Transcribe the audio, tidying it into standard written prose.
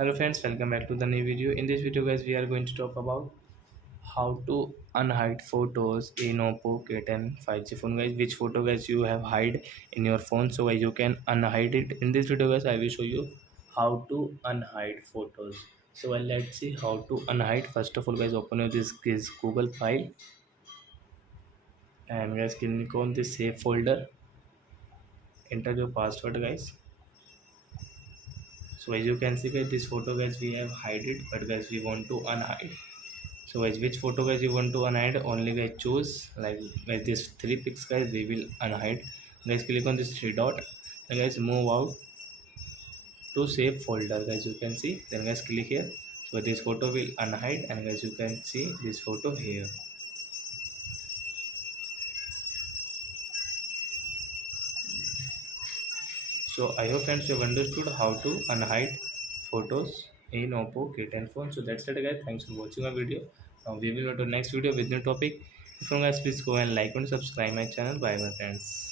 Hello friends, welcome back to the new video. In this video guys, we are going to talk about how to unhide photos in oppo K10 5G phone guys. Which photo guys you have hide in your phone, so guys you can unhide it. In this video guys, I will show you how to unhide photos. So let's see how to unhide. First of all guys, open your this Google file and guys click on this save folder. Enter your password guys. So as you can see guys, this photo guys we have hide it, but guys we want to unhide. So guys, which photo guys you want to unhide, only guys choose like this three pics guys we will unhide. Guys click on this three dot and guys move out to save folder guys, you can see, then guys click here. So this photo will unhide and guys you can see this photo here. So I hope friends you have understood how to unhide photos in oppo K10 phone. So that's it guys, thanks for watching my video. Now we will go to next video with new topic. If you guys, please go and like and subscribe my channel. Bye my friends.